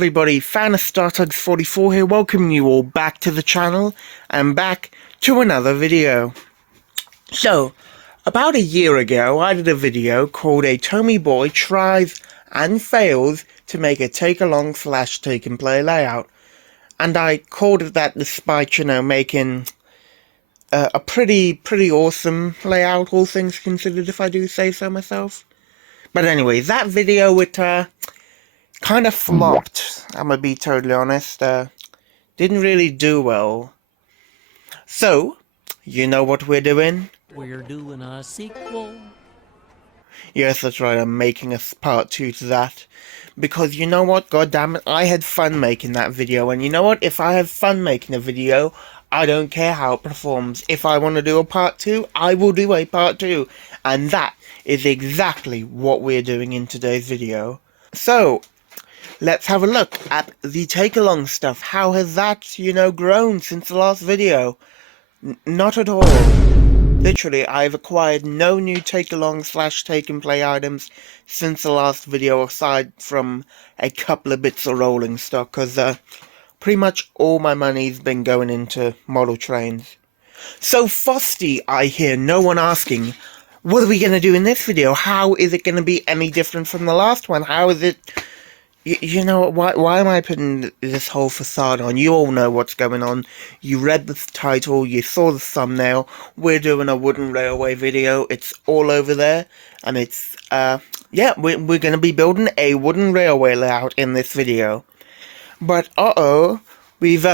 everybody, fan of StarTugs44 here, welcoming you all back to the channel, and back to another video. So, about a year ago, I did a video called A Tomy Boy Tries and Fails to make a take-along / take-and-play layout. And I called it that despite, making a pretty awesome layout, all things considered, if I do say so myself. But anyway, that video, it kind of flopped, I'm gonna be totally honest. Didn't really do well. So, you know what we're doing? We're doing a sequel. Yes, that's right, I'm making a part 2 to that. Because you know what, goddammit, I had fun making that video, and you know what, if I have fun making a video, I don't care how it performs. If I want to do a part 2, I will do a part 2. And that is exactly what we're doing in today's video. So, let's have a look at the take-along stuff. How has that, grown since the last video? Not at all. Literally, I've acquired no new take-along / take-and-play items since the last video, aside from a couple of bits of rolling stock, because pretty much all my money's been going into model trains. So, Frosty, I hear no one asking, what are we going to do in this video? How is it going to be any different from the last one? How is it... You know, why am I putting this whole facade on? You all know what's going on. You read the title, you saw the thumbnail. We're doing a wooden railway video. It's all over there. And it's, yeah, we're going to be building a wooden railway layout in this video. But, we've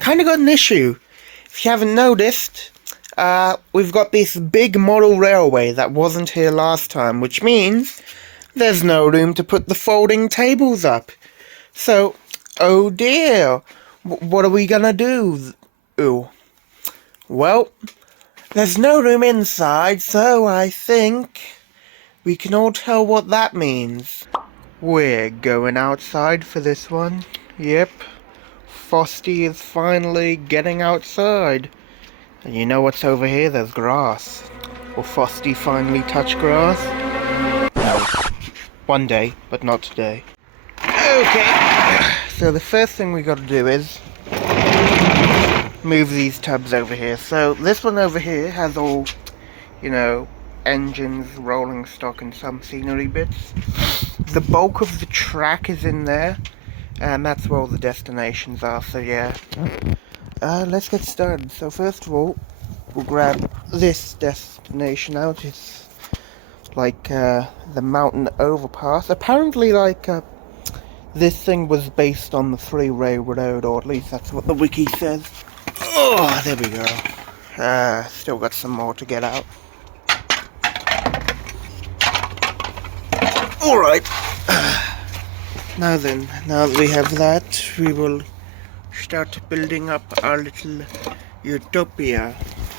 kind of got an issue. If you haven't noticed, we've got this big model railway that wasn't here last time, which means there's no room to put the folding tables up. So, oh dear, what are we gonna do? Ooh. Well, there's no room inside, so I think we can all tell what that means. We're going outside for this one. Yep, Frosty is finally getting outside. And you know what's over here? There's grass. Will Frosty finally touch grass? No. One day, but not today. Okay, so the first thing we got to do is move these tubs over here. So this one over here has all, engines, rolling stock, and some scenery bits. The bulk of the track is in there, and that's where all the destinations are, so yeah. Let's get started. So first of all, we'll grab this destination out. It's like the mountain overpass. Apparently, this thing was based on the Free Railroad, or at least that's what the wiki says. Oh, there we go. Still got some more to get out. Alright. Now then, now that we have that, we will start building up our little utopia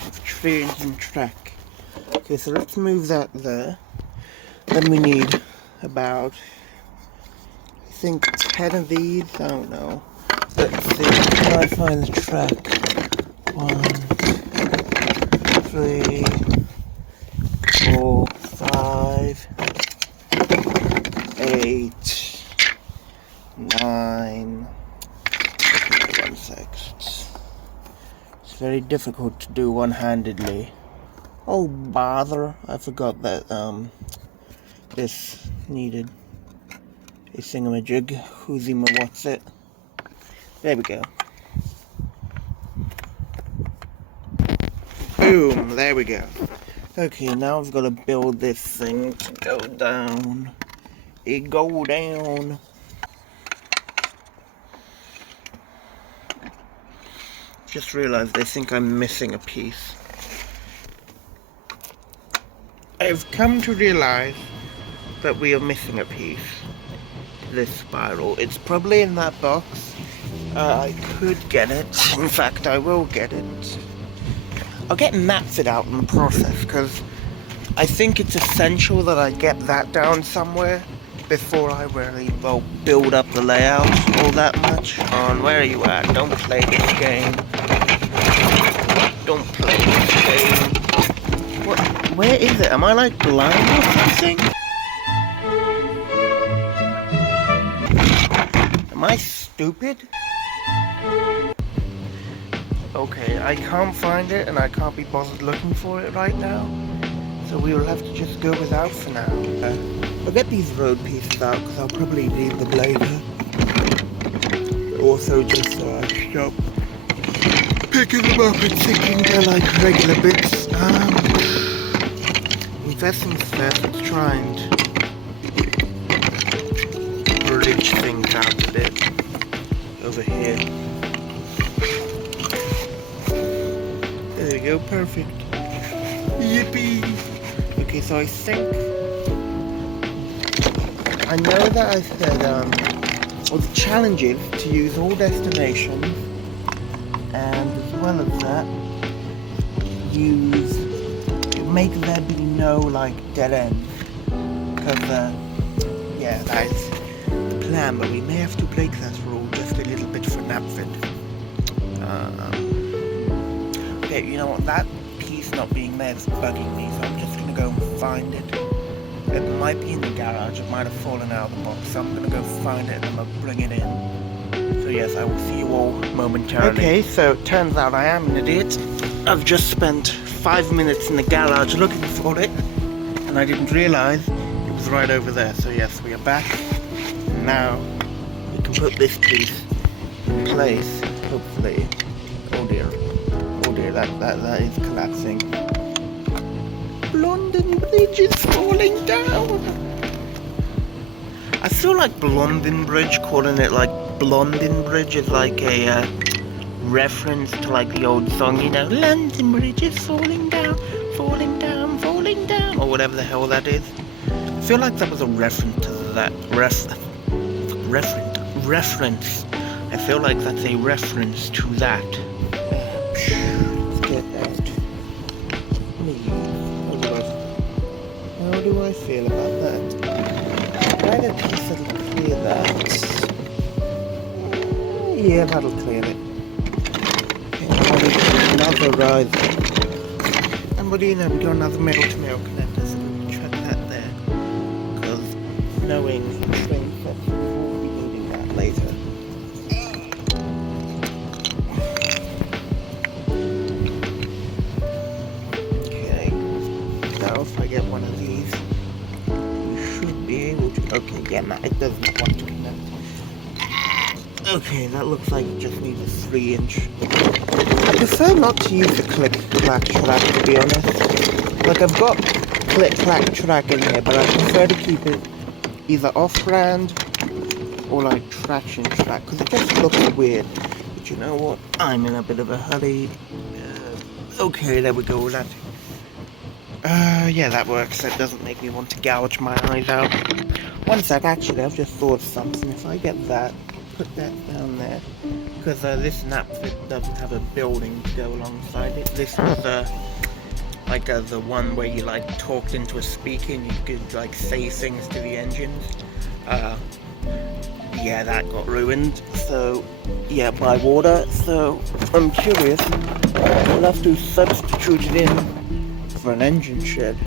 of trains and track. Okay, so let's move that there. Then we need about, I think, 10 of these. I don't know. Let's see. Can I find the track? 1, 3, 4, 5, 8, 9. 1 sec. It's very difficult to do one-handedly. Oh, bother. I forgot that, this needed a thingamajig. Who'sima what's it? There we go. Boom, there we go. Okay, now I've got to build this thing to go down. It go down. Just realized they think I'm missing a piece. I've come to realize that we are missing a piece. This spiral. It's probably in that box. I could get it. In fact, I will get it. I'll get mapped it out in the process, because I think it's essential that I get that down somewhere before I really build up the layout all that much. On, where are you at? Don't play this game. Don't play this game. What? Where is it? Am I like blind or something? Am I stupid? Okay, I can't find it and I can't be bothered looking for it right now. So we will have to just go without for now. I'll get these road pieces out because I'll probably need them later. Also just stop picking them up and thinking they're like regular bits. Investing first, let's try and bridge things out a bit over here. There we go, perfect. Yippee! Okay, so I think I know that I said well, the challenge is to use all destinations, and as well as that, make there be no like dead ends, because yeah, that's the plan. But we may have to break that rule just a little bit for Knapford. Okay, you know what? That piece not being there is bugging me, so I'm just gonna go and find it. It might be in the garage. It might have fallen out of the box, so I'm gonna go find it and I'm gonna bring it in. So yes, I will see you all momentarily. Okay, so it turns out I am an idiot. I've just spent 5 minutes in the garage looking for it, and I didn't realise it was right over there. So yes, we are back. Now we can put this piece in place, hopefully. Oh dear, that is collapsing. London Bridge is falling down. I feel like Blondin Bridge, calling it like Blondin Bridge is like a reference to like the old song, you know, London Bridge is falling down, falling down, falling down, or whatever the hell that is. I feel like that was a reference to that. Reference. I feel like that's a reference to that. Let's get that. How do I feel about that? Try to piece that'll clear that. Yeah, that'll clear it. Okay, now we got another rise. And what do you know, we got another male-to-male connector, so we'll check that there. Because knowing train sets, we will be needing that later. Okay, now if I get one of these, we should be able to. Okay, yeah, no, it doesn't want to connect. Okay, that looks like it just needs a 3-inch. I prefer not to use the click-clack track, to be honest. Like, I've got click-clack track in here, but I prefer to keep it either off-brand or like traction track, because it just looks weird. But you know what? I'm in a bit of a hurry. Okay, there we go. That. Yeah, that works. That doesn't make me want to gouge my eyes out. One sec, actually, I've just thought of something. If I get that, put that down there, because this Knapford doesn't have a building to go alongside it. This was like the one where you like talked into a speaker and you could like say things to the engines. Yeah, that got ruined. So yeah, by water. So I'm curious. We'll have to substitute it in for an engine shed.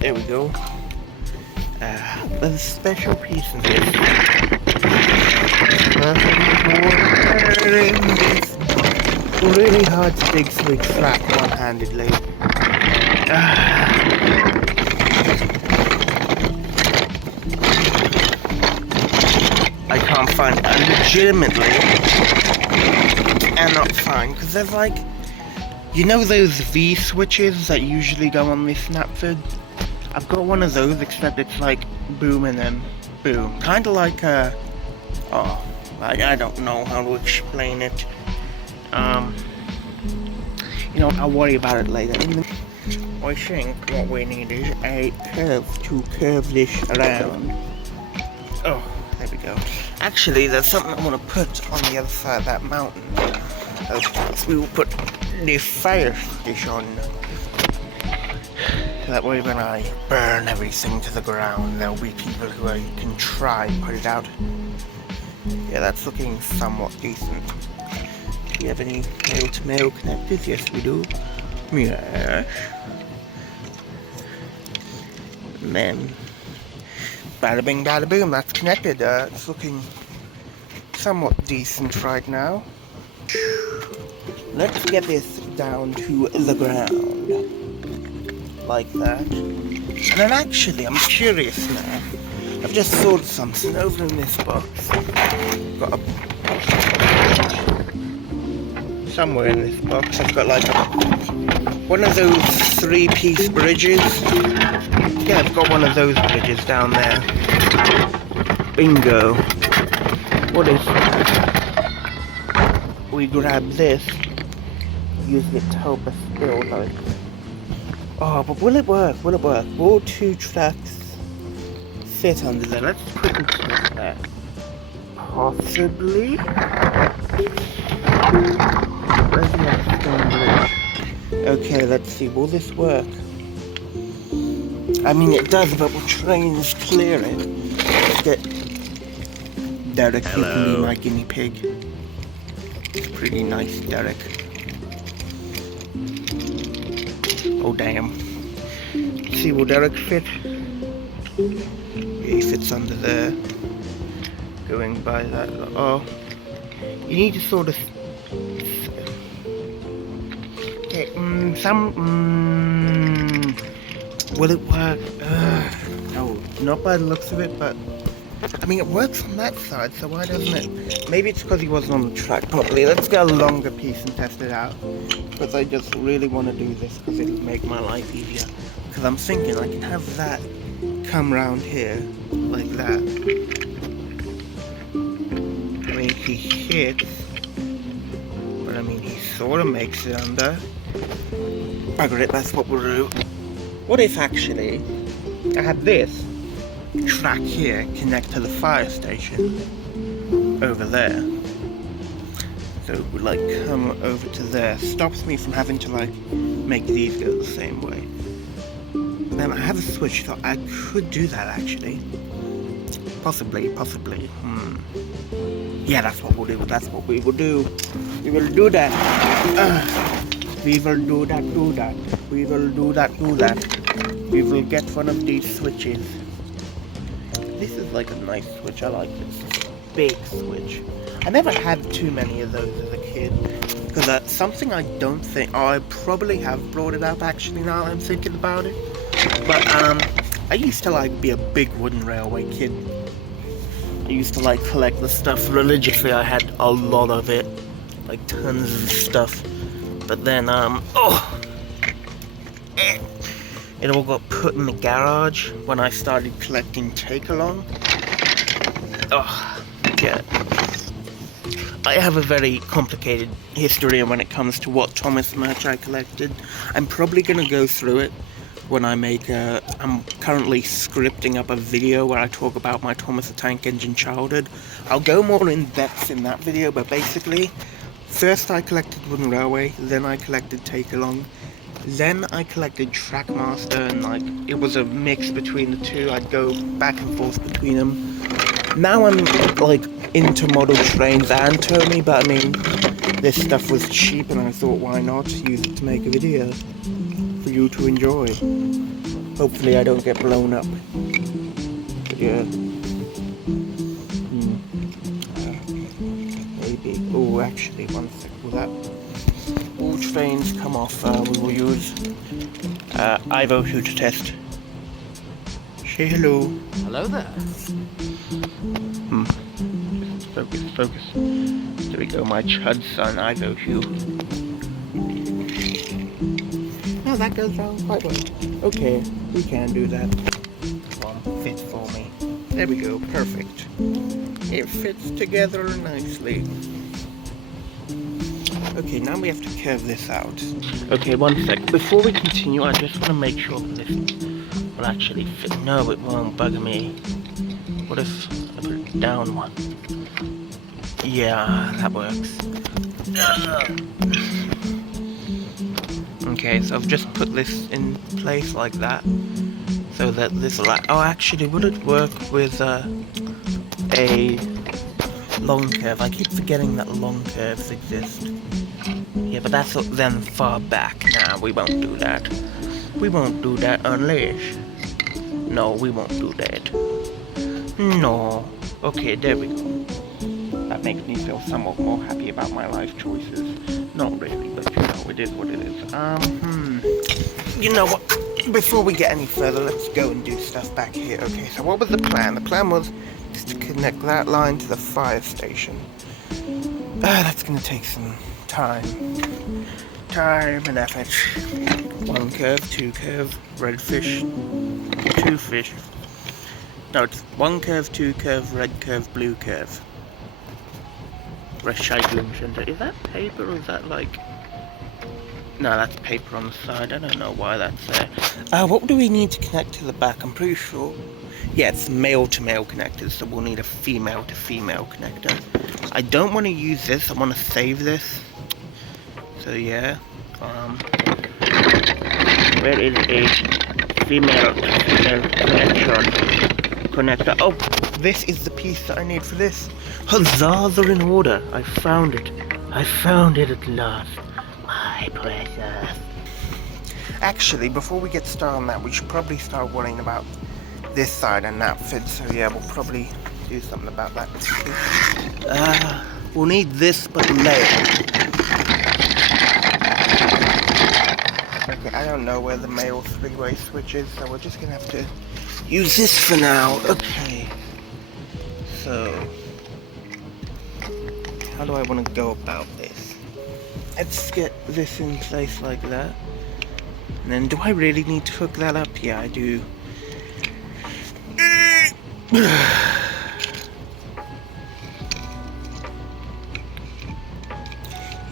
There we go. There's a special piece of this. Really hard to dig through track one-handedly. I can't find it. I legitimately cannot find, because there's like, you know those V switches that usually go on this Knapford? I've got one of those, except it's like boom and then boom. Kind of like I don't know how to explain it. You know, I'll worry about it later. I think what we need is a curve to curve this around. Oh, there we go. Actually, there's something I want to put on the other side of that mountain. Of course, we will put the fire dish on. That way when I burn everything to the ground, there'll be people who can try and put it out. Yeah, that's looking somewhat decent. Do we have any male-to-male connectors? Yes, we do. Yes. And then Bada bing, bada boom, that's connected. It's looking somewhat decent right now. Let's get this down to the ground. Like that. And then actually, I'm curious now. I've just thought something over in this box. Got a... Somewhere in this box, I've got like one of those 3-piece bridges. Yeah, I've got one of those bridges down there. Bingo. What is that? We grab this, use it to help us build like. Oh, but will it work? Will it work? Will 2 tracks fit under there? Let's quickly check that. Possibly. Where's the other stone bridge? Okay, let's see. Will this work? I mean, it does, but we'll try and just clear it. Let's get Derek. You can be my guinea pig. It's pretty nice, Derek. Oh damn. See, will Derek fit? Yeah, he fits under there. Going by that. Oh. You need to sort of... Okay, will it work? No, not by the looks of it, but... I mean, it works on that side, so why doesn't it? Maybe it's because he wasn't on the track properly. Let's get a longer piece and test it out. Because I just really want to do this because it'll make my life easier. Because I'm thinking I can have that come round here, like that. I mean, he hits, but I mean, he sort of makes it under. Bugger it, that's what we'll do. What if actually I had this track here connect to the fire station over there? So it would like come over to there. Stops me from having to like make these go the same way. Then I have a switch, so I could do that actually. Possibly. Yeah, that's what we'll do. That's what we will do. We will do that. We will do that. We will do that. We will get one of these switches. This is like a nice switch. I like this big switch. I never had too many of those as a kid. Because that's something I don't think... Oh, I probably have brought it up actually now I'm thinking about it. But I used to like be a big wooden railway kid. I used to like collect the stuff religiously. I had a lot of it. Like tons of stuff. But then, it all got put in the garage when I started collecting take-along. Oh, yeah. I have a very complicated history when it comes to what Thomas merch I collected. I'm probably going to go through it when I make I'm currently scripting up a video where I talk about my Thomas the Tank Engine childhood. I'll go more in depth in that video, but basically, first I collected Wooden Railway, then I collected Take-Along, then I collected Trackmaster, and like, it was a mix between the two. I'd go back and forth between them. Now I'm like into model trains and Tomy, but I mean, this stuff was cheap and I thought why not use it to make a video for you to enjoy. Hopefully I don't get blown up. But yeah. Maybe. Oh, actually, one sec. Will that... All trains come off. We will use Ivo here to test. Say hello. Hello there. Focus. There we go, my chud son, Ivo Hugh. No, that goes down quite well. Okay, we can do that. Come on, fit for me. There we go, perfect. It fits together nicely. Okay, now we have to curve this out. Okay, one sec. Before we continue, I just want to make sure that this will actually fit. No, it won't bugger me. What if I put it down one? Yeah, that works. Okay, so I've just put this in place like that, so that this will... Oh, actually, would it work with a long curve? I keep forgetting that long curves exist. Yeah, but that's then far back. Nah, we won't do that. We won't do that unless... No, we won't do that. No. Okay, there we go. That makes me feel somewhat more happy about my life choices. Not really, but you know, it is what it is. You know what? Before we get any further, let's go and do stuff back here. Okay, so what was the plan? The plan was just to connect that line to the fire station. That's gonna take some time. Time and effort. One curve, two curve, red fish, two fish. No, it's one curve, two curve, red curve, blue curve. Recycling center. Is that paper or is that like... No, that's paper on the side. I don't know why that's there. What do we need to connect to the back? I'm pretty sure. Yeah, it's male to male connectors, so we'll need a female to female connector. I don't want to use this. I want to save this. So yeah. Where is a female to female connector? Oh, this is the piece that I need for this. Huzzahs are in order. I found it. I found it at last. My precious. Actually, before we get started on that, we should probably start worrying about this side and that fit. So yeah, we'll probably do something about that. We'll need this, but male. Okay, I don't know where the male three-way switch is, so we're just gonna have to use this for now. Okay. So, how do I want to go about this? Let's get this in place like that. And then, do I really need to hook that up? Yeah, I do. You're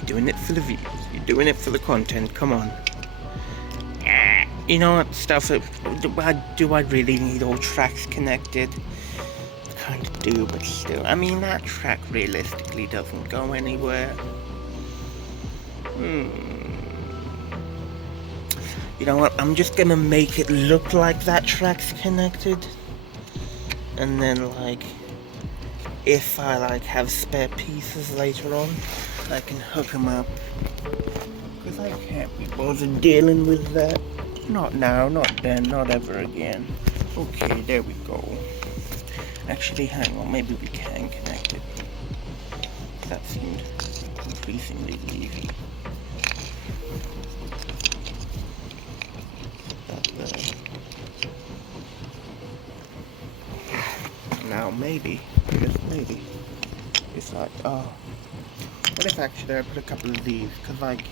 doing it for the views. You're doing it for the content. Come on. You know what, stuff, do I really need all tracks connected? Kind of do, but still. I mean, that track realistically doesn't go anywhere. You know what, I'm just gonna make it look like that track's connected. And then, like, if I, like, have spare pieces later on, I can hook them up. Because I can't be bothered dealing with that. Not now, not then, not ever again. Okay, there we go. Actually, hang on, maybe we can connect it. That seemed increasingly easy. Now maybe, just maybe, it's like, oh, what if actually I put a couple of these? Because like,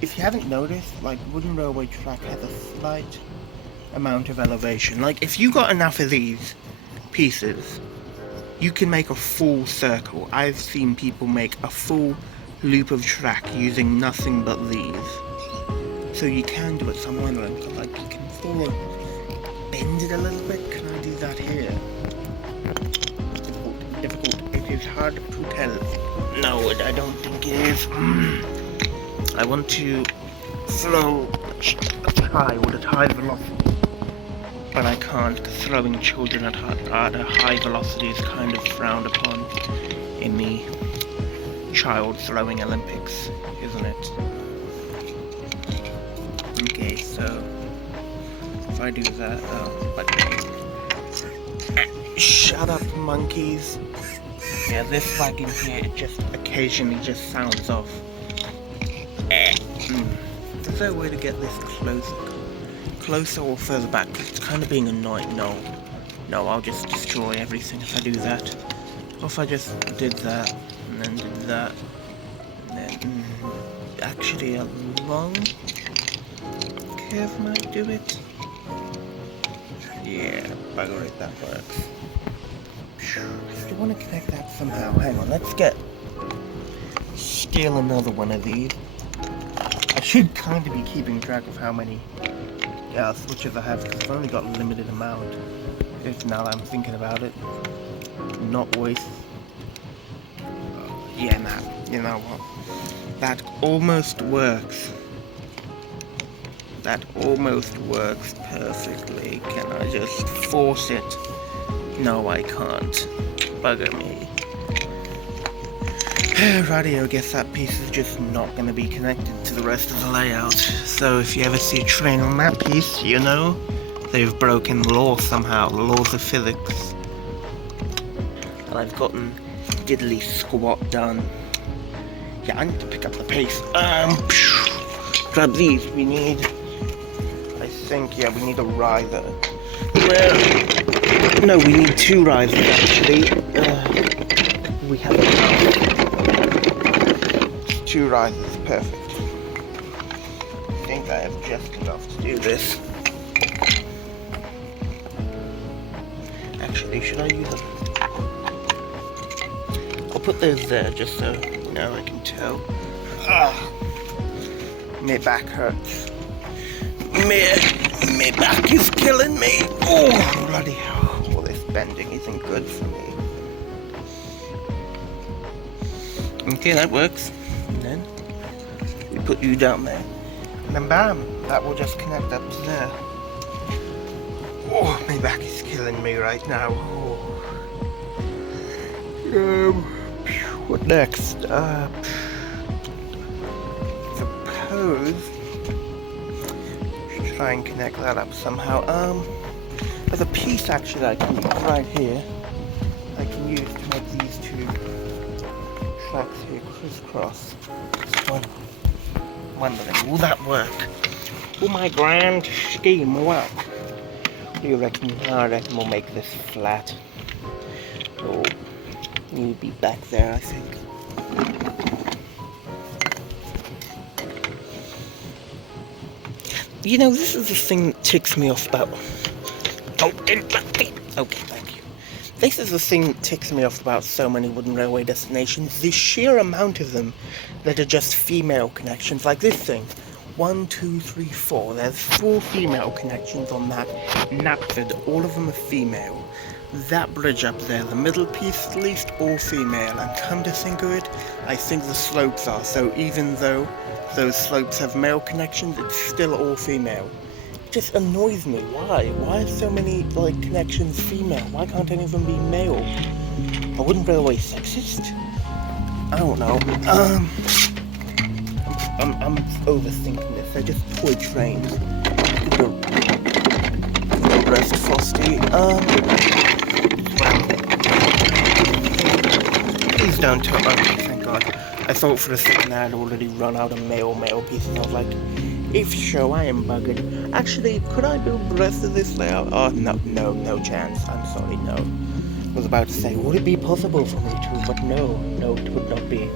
if you haven't noticed, like, wooden railway track has a slight amount of elevation. Like, if you got enough of these pieces, you can make a full circle. I've seen people make a full loop of track using nothing but these. So you can do it. So I'm wondering, like, you can sort of bend it a little bit. Can I do that here? Difficult. It is hard to tell. No, I don't think it is. I want to throw a child at high velocity, but I can't, because throwing children at a high velocity is kind of frowned upon in the child throwing Olympics, isn't it? Okay, so if I do that, shut up, monkeys. Yeah, this flag in here, it just occasionally just sounds off. Is there a way to get this closer or further back? It's kind of being annoying. No, I'll just destroy everything if I do that. Or if I just did that, and then did that, and then actually a long curve might do it. Yeah, bugger it, that works. I still want to connect that somehow. Hang on, let's steal another one of these. I should kind of be keeping track of how many switches I have, because I've only got a limited amount. If now that I'm thinking about it, not waste. Yeah, nah, you know what? That almost works. That almost works perfectly. Can I just force it? No, I can't. Bugger me. Radio, I guess that piece is just not going to be connected to the rest of the layout. So if you ever see a train on that piece, you know, they've broken the law somehow, the laws of physics. and I've gotten diddly squat done. Yeah, I need to pick up the pace. Grab these. We need, I think, yeah, we need a riser. Well, no, we need 2 risers actually. We have enough. 2 risers, perfect. I think I have just enough to do this. Actually, should I use them? I'll put those there just so I can tell. My back hurts. My back is killing me. Oh, bloody hell. All this bending isn't good for me. Okay, that works. And then we put you down there. And then bam, that will just connect up to there. Oh, my back is killing me right now. What next? Suppose I should try and connect that up somehow. There's a piece actually that I can use right here. I can use to make these 2 tracks here crisscross. Wondering, will that work? Will my grand scheme work? What do you reckon? I reckon we'll make this flat. Oh, you'll be back there, I think. You know, this is the thing that ticks me off about... Don't interrupt me! Okay, thank you. This is the thing that ticks me off about so many wooden railway destinations. The sheer amount of them that are just female connections, like this thing. 1, 2, 3, 4. There's 4 female connections on that Knapford. All of them are female. That bridge up there, the middle piece at least, all female. And come to think of it, I think the slopes are. So even though those slopes have male connections, it's still all female. It just annoys me. Why? Why are so many connections female? Why can't any of them be male? I wouldn't railway sexist. I don't know. I'm overthinking this. They're just toy trains. Good rest, Frosty. Please don't tell. Okay, thank God. I thought for a second I had already run out of male pieces. I was like, if so, I am buggered. Actually, could I build the rest of this layout? Oh, no chance. I'm sorry, no. I was about to say, would it be possible for me to? But no, it would not be.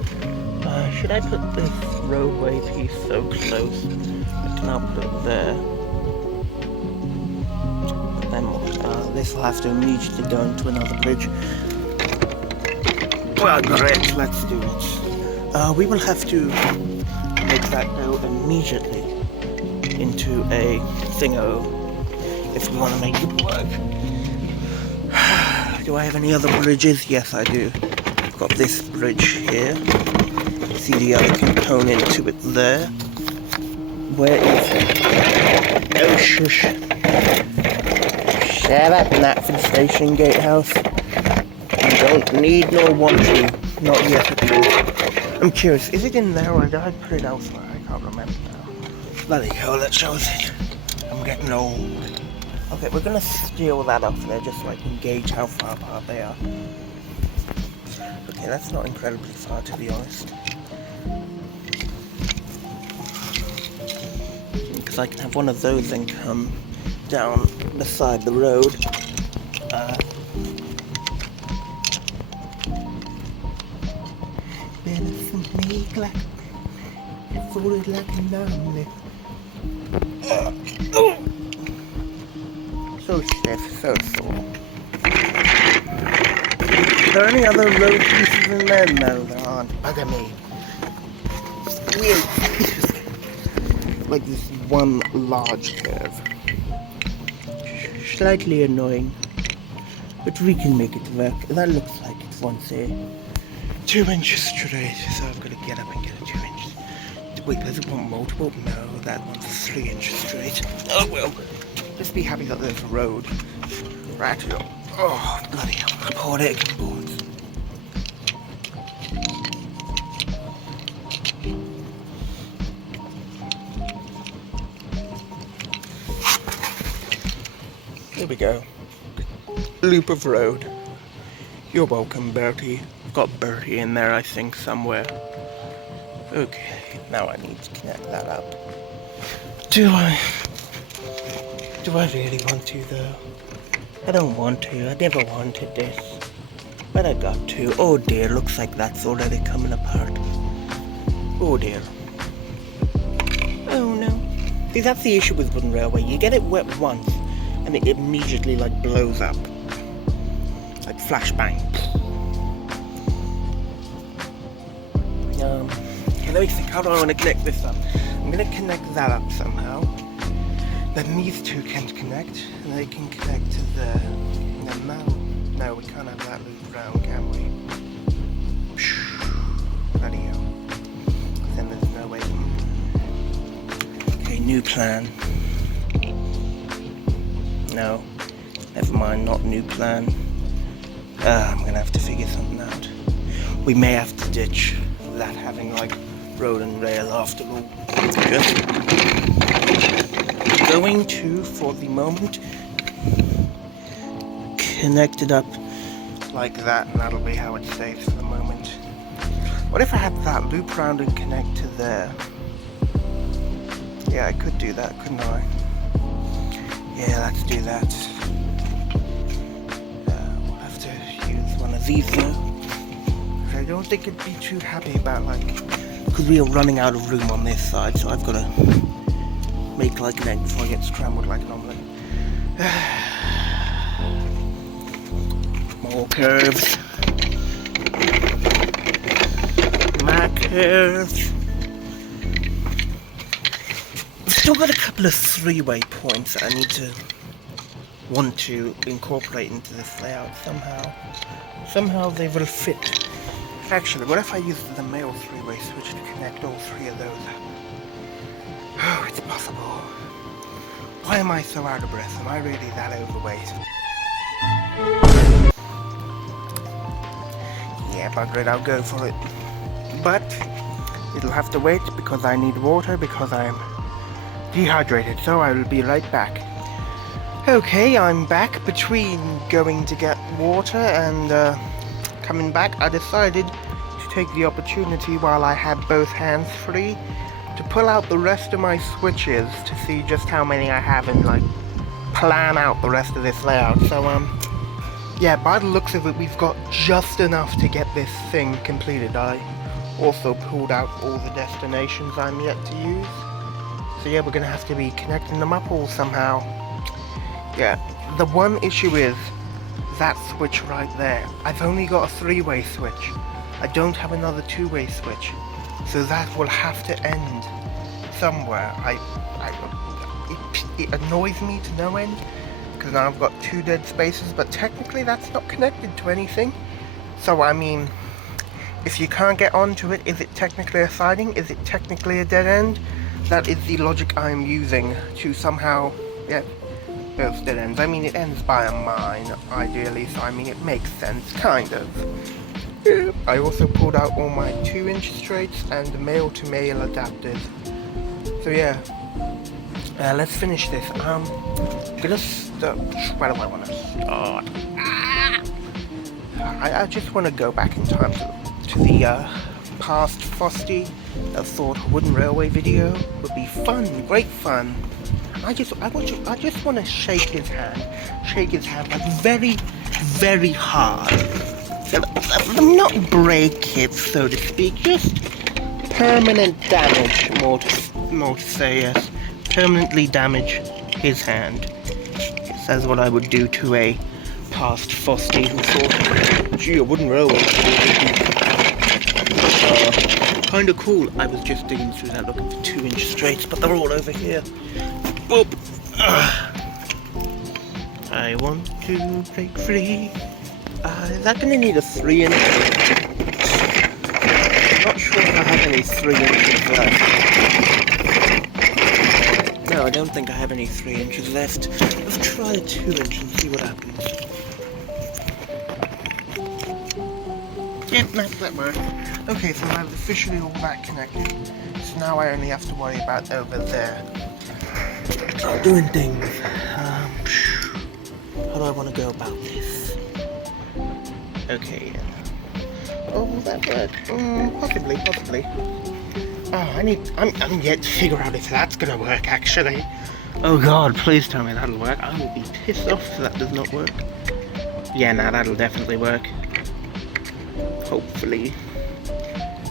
Should I put this roadway piece so close? I cannot put it there. Then this will have to immediately go into another bridge. Well, great, let's do it. We will have to make that go immediately into a thingo if we want to make it work. Do I have any other bridges? Yes, I do. I've got this bridge here. See the other component to it there. Where is it? Oh, shush. Share that Knapford Station Gatehouse. You don't need nor want to. Not yet at least. I'm curious, is it in there or did I put it elsewhere? I can't remember now. Bloody hell, that shows it. I'm getting old. Okay, we're gonna steal that off there just so I can gauge how far apart they are. Okay, that's not incredibly far to be honest. Because I can have one of those and come down beside the road. So stiff, so sore. Are there any other road pieces in there? No, there aren't. Bugger me. It's weird. Like this one large curve. Slightly annoying. But we can make it work. That looks like it's once a 2 inches straight. So I've got to get up and get a 2 inches. Wait, there's one multiple? No, that one's 3 inches straight. Oh well. Just be happy that there's a road. Right here. Oh, bloody hell. Poor egg boards. Here we go. Loop of road. You're welcome, Bertie. I've got Bertie in there, I think, somewhere. Okay, now I need to connect that up. Do I really want to, though? I don't want to. I never wanted this. But I got to. Oh dear, looks like that's already coming apart. Oh dear. Oh no. See, that's the issue with wooden railway. You get it wet once, and it immediately, like, blows up. Like flashbang. Okay, let me think. How do I want to connect this up? I'm going to connect that up somehow. Then these two can connect, and they can connect to the... No, we can't have that loop round, can we? Bloody hell. Then there's no way. Okay, new plan. No. Never mind, not new plan. I'm gonna have to figure something out. We may have to ditch that having, like, road and rail after all. Just going to, for the moment, connect it up like that, and that'll be how it stays for the moment. What if I had that loop round and connect to there? Yeah, I could do that, couldn't I? Yeah, let's do that. We'll have to use one of these now. I don't think it'd be too happy about, like, because we are running out of room on this side, so I've got to make like an egg before I get scrambled like an omelette. More curves. My curves. I've still got a couple of three-way points that I want to incorporate into this layout somehow. Somehow they will fit. Actually, what if I use the male three-way switch to connect all three of those? Oh, it's possible. Why am I so out of breath? Am I really that overweight? Yeah, bugger it, I'll go for it. But it'll have to wait because I need water because I'm dehydrated, so I will be right back. Okay, I'm back. Between going to get water and coming back, I decided to take the opportunity while I had both hands free to pull out the rest of my switches to see just how many I have and, like, plan out the rest of this layout. So yeah, by the looks of it, we've got just enough to get this thing completed. I also pulled out all the destinations I'm yet to use. So yeah, we're gonna have to be connecting them up all somehow. Yeah, the one issue is that switch right there. I've only got a three-way switch. I don't have another two-way switch. So that will have to end somewhere. It annoys me to no end, because now I've got two dead spaces, but technically that's not connected to anything. So I mean, if you can't get onto it, is it technically a siding? Is it technically a dead end? That is the logic I'm using to somehow, yeah, both dead ends. I mean, it ends by a mine, ideally, so I mean, it makes sense, kind of. I also pulled out all my 2-inch straights and male-to-male adapters. So yeah, let's finish this. Gonna start. Where do I want to start? I just want to go back in time to the past Frosty that thought a wooden railway video would be fun, great fun. I just want to shake his hand like very, very hard. Not break it, so to speak, just permanent damage, more to say, yes. Permanently damage his hand. Yes, that's what I would do to a past Frosty who thought, gee, a wooden railway kinda cool. I was just digging through that looking for 2-inch straights, but they're all over here. Boop. I want to break free. Is that going to need a 3-inch? I'm not sure if I have any 3 inches left. No, I don't think I have any 3 inches left. Let's try a 2-inch and see what happens. Yep, that worked. Okay, so I've officially all that connected. So now I only have to worry about over there. Doing things. How do I want to go about this? Okay, yeah. Oh, will that work? Possibly. Oh, I'm yet to figure out if that's gonna work, actually. Oh god, please tell me that'll work. I will be pissed off if that does not work. Yeah, nah, that'll definitely work. Hopefully.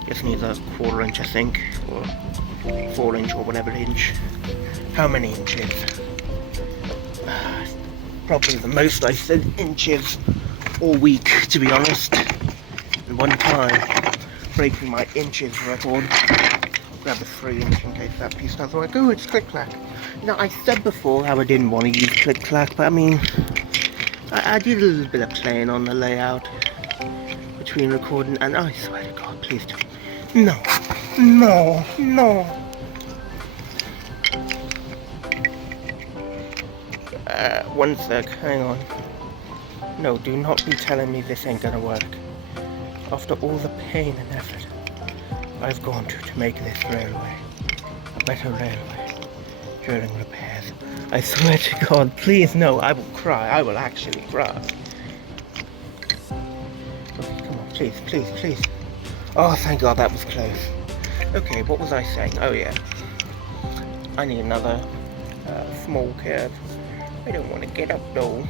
Just needs a 1/4 inch, I think, or 4 inch, or whatever inch. How many inches? Probably the most I said inches all week, to be honest. And one time, breaking my inches record. Grab a 3 inch in case that piece doesn't work. Oh, it's click clack. You know, I said before how I didn't want to use click clack, but I mean, I did a little bit of playing on the layout between recording, and I swear to God, please don't. No. One sec, hang on. No, do not be telling me this ain't gonna work. After all the pain and effort I've gone to make this railway a better railway during repairs, I swear to God, please no, I will cry. I will actually cry. Okay, come on, please. Oh, thank God that was close. Okay, what was I saying? Oh yeah, I need another small curve. I don't want to get up though,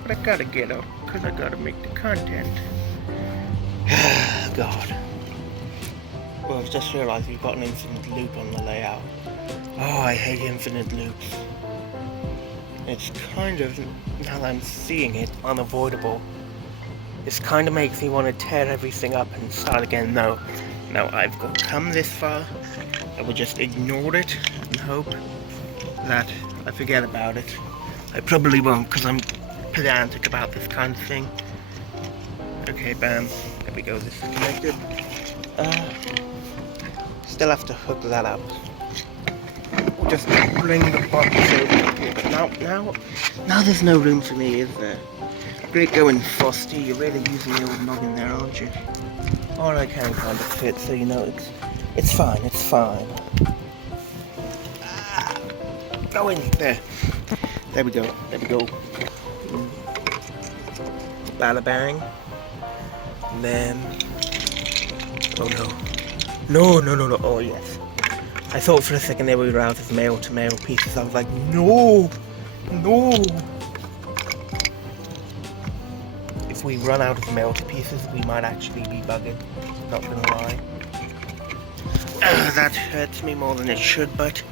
but I gotta get up because I gotta make the content. God. Well, I've just realised we've got an infinite loop on the layout. Oh, I hate infinite loops. It's kind of, now that I'm seeing it, unavoidable. This kind of makes me want to tear everything up and start again. No, I've got to come this far. I will just ignore it and hope that I forget about it. I probably won't because I'm pedantic about this kind of thing. Okay, bam. There we go, this is connected. Still have to hook that up. We'll just bring the box over here. But now there's no room for me, is there? Great going, Frosty. You're really using the old noggin there, aren't you? Or I can kind of fit, so you know it's fine. Go in there. There we go. Bada bang. And then. Oh no. Oh yes. I thought for a second there we were out of male to male pieces. I was like, no. If we run out of male to pieces, we might actually be buggered. Not gonna lie. That hurts me more than it should, but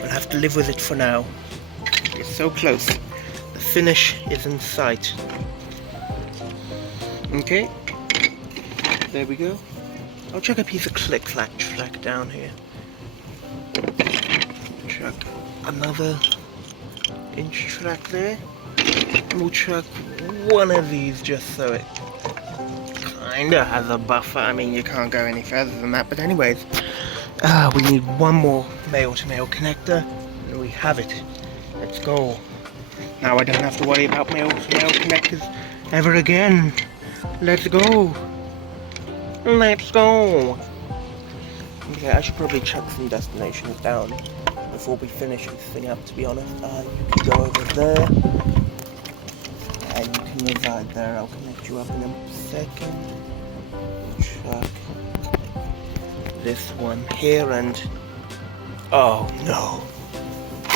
we'll have to live with it for now. It's so close. The finish is in sight. Okay. There we go. I'll chuck a piece of click-clack track down here. Chuck another inch track there. And we'll chuck one of these just so it kinda has a buffer. I mean, you can't go any further than that, but anyways. We need one more male-to-male connector, and we have it. Let's go. Now I don't have to worry about male-to-male connectors ever again. Let's go. Okay, I should probably chuck some destinations down before we finish this thing up, to be honest. You can go over there, and you can reside there. I'll connect you up in a second. Chuck this one here, and oh no,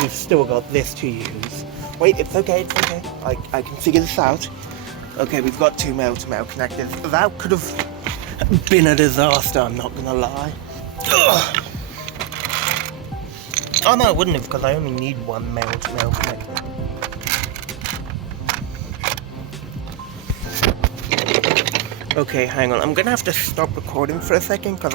we've still got this to use. Wait, it's okay. I can figure this out. Okay, we've got 2 male-to-male connectors. That could have been a disaster, I'm not gonna lie. Ugh. Oh no, it wouldn't have, because I only need 1 male-to-male connector. Okay, hang on. I'm gonna have to stop recording for a second, because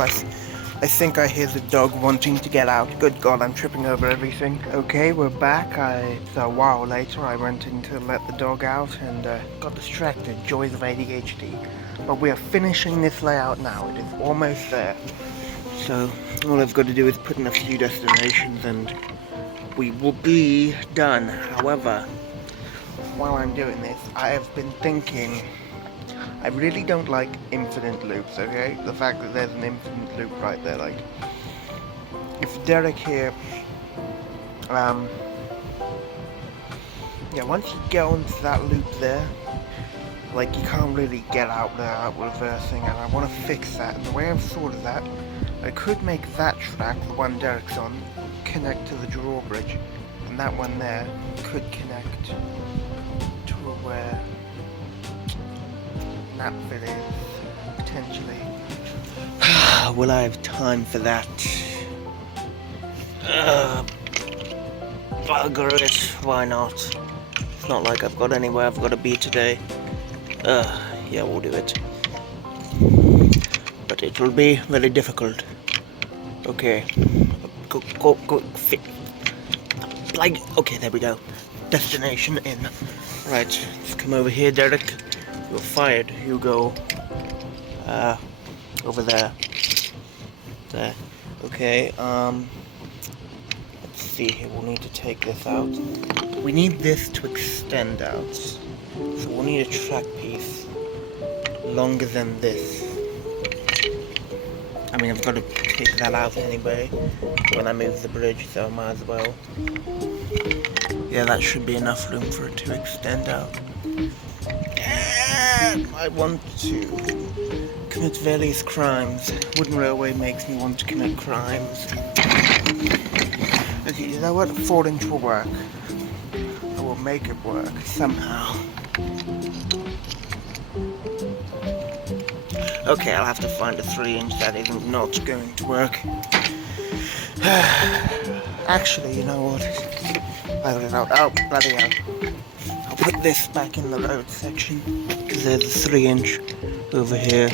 I think I hear the dog wanting to get out. Good God, I'm tripping over everything. Okay, we're back. It's a while later. I went in to let the dog out and got distracted. Joys of ADHD. But we are finishing this layout now. It is almost there. So all I've got to do is put in a few destinations and we will be done. However, while I'm doing this, I have been thinking, I really don't like infinite loops, okay? The fact that there's an infinite loop right there, like, if Derek here, yeah, once you get onto that loop there, Like, you can't really get out there without reversing, and I want to fix that. And the way I've thought of that, I could make that track, the one Derek's on, connect to the drawbridge, and that one there could connect to where Napville is, potentially. Will I have time for that? Bugger it, why not? It's not like I've got anywhere I've got to be today. Yeah, we'll do it. But it will be very difficult. Okay. Go, fit. Like, okay, there we go. Destination in. Right, just come over here, Derek. You're fired. You go, over there. There. Okay, let's see here. We'll need to take this out. We need this to extend out. So we'll need a track piece longer than this. I mean, I've got to take that out anyway when I move the bridge, so I might as well. Yeah, that should be enough room for it to extend out. And I want to commit various crimes. Wooden railway makes me want to commit crimes. Okay, you know what? 4-inch will work. I will make it work somehow. Okay, I'll have to find a 3-inch that isn't not going to work. Actually, you know what? I got it out. Oh, bloody hell. I'll put this back in the road section, because there's a 3-inch over here.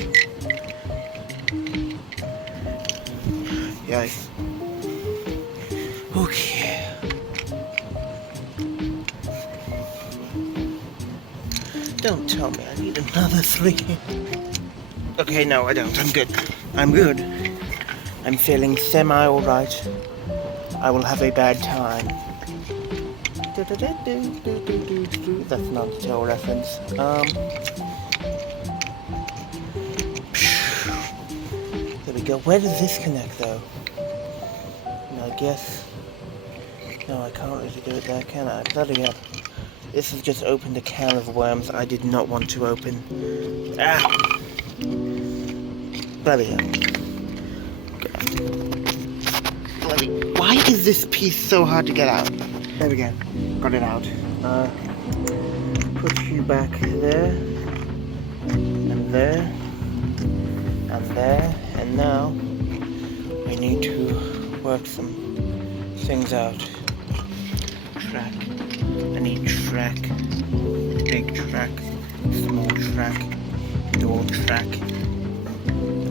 Yikes. Okay. Don't tell me I need another 3. Okay, no, I don't. I'm good. I'm good. I'm feeling semi-alright. I will have a bad time. That's not a tail reference. There we go. Where does this connect, though? And I guess... No, I can't really do it there, can I? Bloody hell. This has just opened a can of worms I did not want to open. Ah! Bloody hell. Bloody... Why is this piece so hard to get out? There we go. Got it out. Put you back there. And there. And there. And now we need to work some things out. Track. I need track. Big track. Small track. Door track. I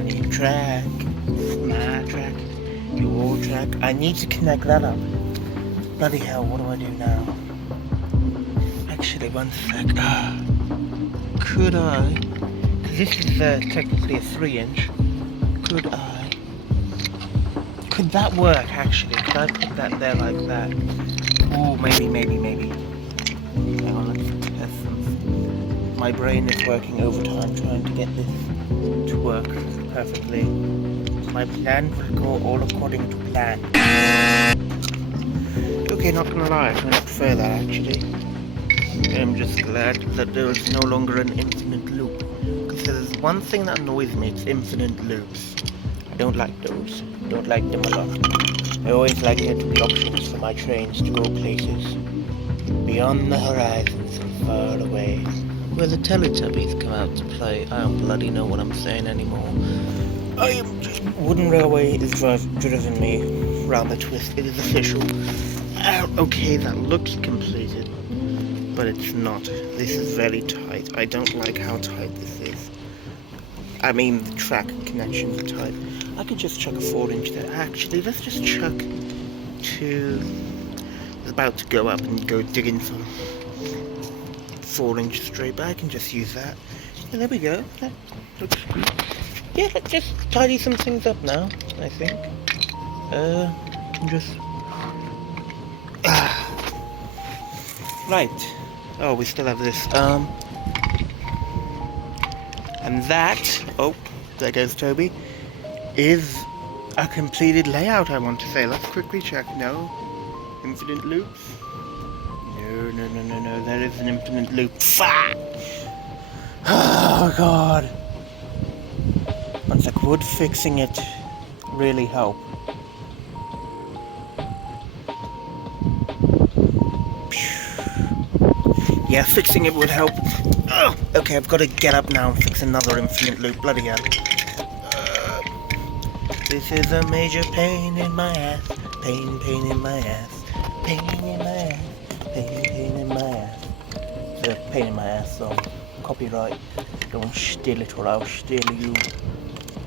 need track. My track. Your track. I need to connect that up. Bloody hell, what do I do now? Actually, one sec. Could I? This is technically a 3-inch. Could I? Could that work, actually? Could I put that there like that? Oh, maybe. Hang on, let's test something. My brain is working overtime trying to get this to work perfectly. My plan will go all according to plan. Okay, not gonna lie, I prefer that actually. I'm just glad that there is no longer an infinite loop. Because there's one thing that annoys me, it's infinite loops. I don't like those. I don't like them a lot. I always like there to be options for my trains to go places beyond the horizons and far away. Where the Teletubbies come out to play. I don't bloody know what I'm saying anymore. Wooden railway is driven me round the twist. It is official. Okay, that looks completed, but it's not. This is very tight. I don't like how tight this is. I mean, the track connections are tight. I could just chuck a 4-inch there. Actually, let's just chuck 2. I was about to go up and go digging for 4-inch straight, but I can just use that. Yeah, there we go. That looks good. Yeah, let's just tidy some things up now, I think. Can just... Right. Oh, we still have this. And that... Oh, there goes Toby. Is a completed layout, I want to say. Let's quickly check. No. Infinite loops? No. There is an infinite loop. Oh god. One sec, would fixing it really help? Yeah, fixing it would help. Oh, okay, I've got to get up now and fix another infinite loop. Bloody hell. This is a major pain in my ass. Pain in my ass. Pain in my ass. Pain in my ass. It's a pain in my ass song. Copyright. Don't steal it or I'll steal you.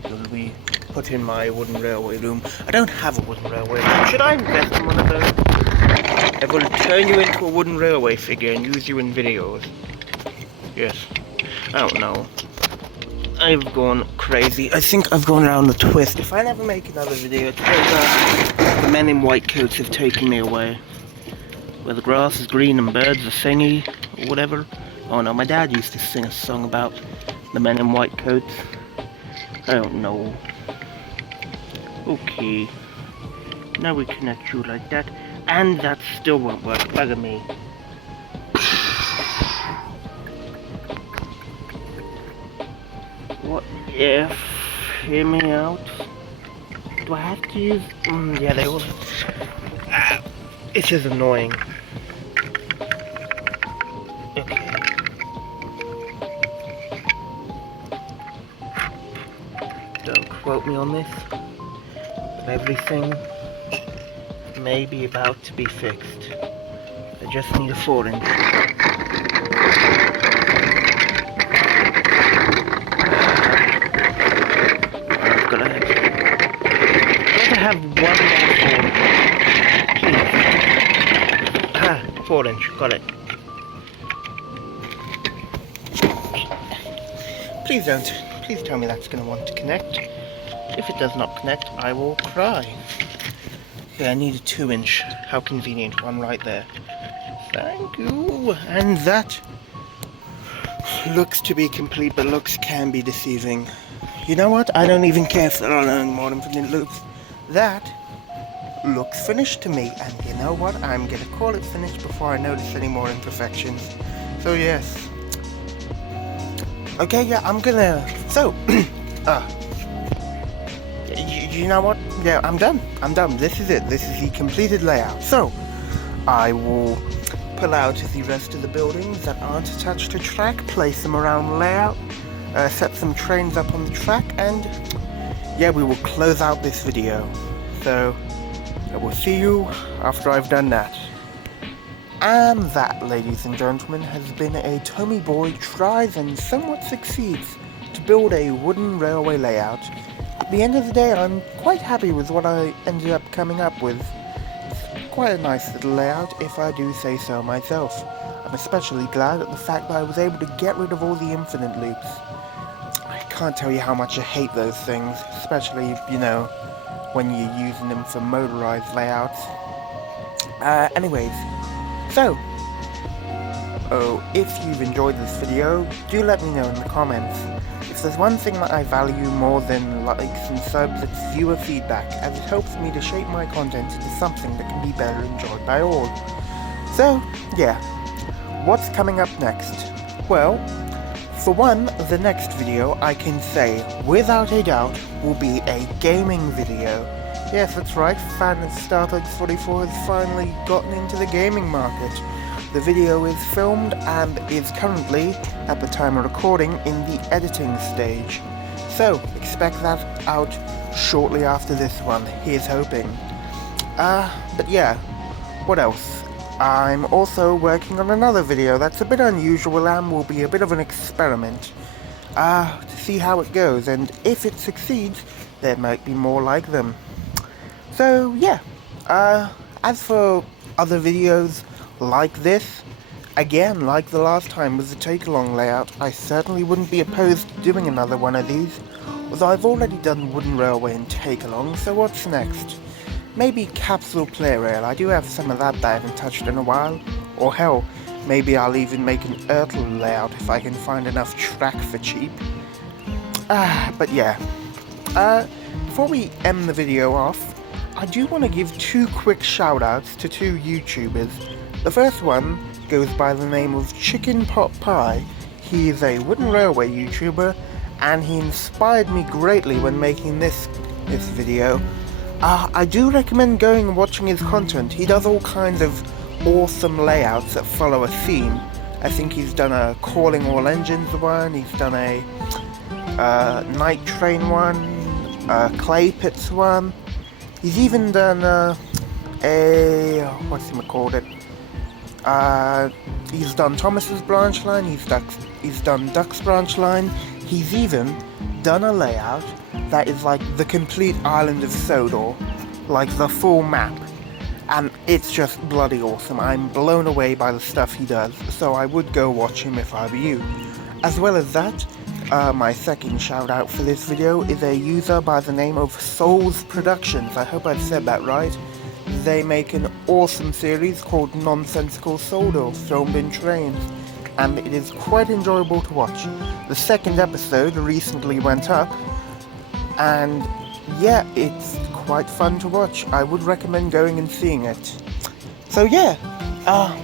It'll be put in my wooden railway room. I don't have a wooden railway room. Should I invest in one of those? I will turn you into a wooden railway figure and use you in videos. Yes. I don't know. I've gone crazy. I think I've gone around the twist. If I never make another video, it turns out the men in white coats have taken me away. Where the grass is green and birds are singing, or whatever. Oh no, my dad used to sing a song about the men in white coats. I don't know. Okay. Now we connect you like that. And that still won't work. Bugger me. What if... Hear me out. Do I have to use... yeah, they will... it's just annoying. Okay. Don't quote me on this. But everything may be about to be fixed. I just need a 4-inch. I've got to have one more 4-inch. Please. Ah, 4-inch, got it. Please tell me that's going to want to connect. If it does not connect, I will cry. Okay, I need a 2-inch. How convenient, one right there. Thank you. And that looks to be complete, but looks can be deceiving. You know what? I don't even care if there are any more infinite loops. That looks finished to me, and you know what? I'm gonna call it finished before I notice any more imperfections. So yes. Okay, yeah, I'm gonna... So, you know what? Yeah, I'm done. This is it. This is the completed layout. So, I will pull out the rest of the buildings that aren't attached to track, place them around the layout, set some trains up on the track, and yeah, we will close out this video. So, I will see you after I've done that. And that, ladies and gentlemen, has been A Tomy Boy Tries and somewhat succeeds to build a wooden railway layout. At the end of the day, I'm quite happy with what I ended up coming up with. It's quite a nice little layout, if I do say so myself. I'm especially glad at the fact that I was able to get rid of all the infinite loops. I can't tell you how much I hate those things, especially, you know, when you're using them for motorized layouts. Anyways, so, if you've enjoyed this video, do let me know in the comments. If there's one thing that I value more than likes and subs, it's viewer feedback, as it helps me to shape my content into something that can be better enjoyed by all. So, yeah, what's coming up next? Well, for one, the next video, I can say, without a doubt, will be a gaming video. Yes, that's right, fan of StarTux44 has finally gotten into the gaming market. The video is filmed and is currently, at the time of recording, in the editing stage. So, expect that out shortly after this one, here's hoping. But yeah, what else? I'm also working on another video that's a bit unusual and will be a bit of an experiment. To see how it goes, and if it succeeds, there might be more like them. So yeah, as for other videos like this, again, like the last time with the take-along layout, I certainly wouldn't be opposed to doing another one of these, although I've already done Wooden Railway and take-along, so what's next? Maybe Capsule Play Rail, I do have some of that I haven't touched in a while, or hell, maybe I'll even make an Ertl layout if I can find enough track for cheap. But yeah, before we end the video off, I do want to give 2 quick shout-outs to 2 YouTubers. The first one goes by the name of Chicken Pot Pie. He's a wooden railway YouTuber, and he inspired me greatly when making this video. I do recommend going and watching his content. He does all kinds of awesome layouts that follow a theme. I think he's done a Calling All Engines one, he's done a Night Train one, a Clay Pits one. He's even done what's he called it? He's done Thomas's branch line, he's done Duck's branch line. He's even done a layout that is like the complete island of Sodor, like the full map. And it's just bloody awesome. I'm blown away by the stuff he does, so I would go watch him if I were you. As well as that, my second shout out for this video is a user by the name of Souls Productions. I hope I've said that right. They make an awesome series called Nonsensical Sodor, filmed in trains, and it is quite enjoyable to watch. The second episode recently went up, and yeah, it's quite fun to watch. I would recommend going and seeing it. So yeah,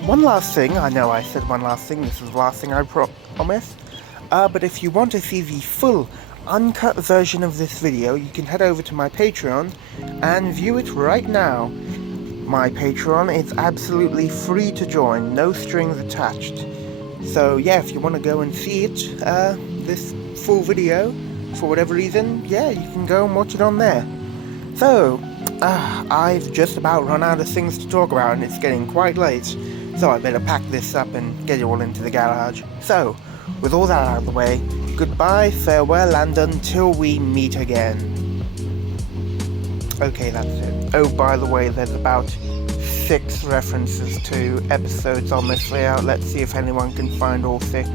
one last thing. I know I said one last thing, this is the last thing I promised. But if you want to see the full uncut version of this video, you can head over to my Patreon and view it right now. My Patreon is absolutely free to join, no strings attached. So yeah, if you want to go and see it, this full video, for whatever reason, yeah, you can go and watch it on there. So, I've just about run out of things to talk about and it's getting quite late, so I better pack this up and get it all into the garage. So, with all that out of the way, goodbye, farewell, and until we meet again. Okay, that's it. Oh, by the way, there's about 6 references to episodes on this layout. Let's see if anyone can find all 6.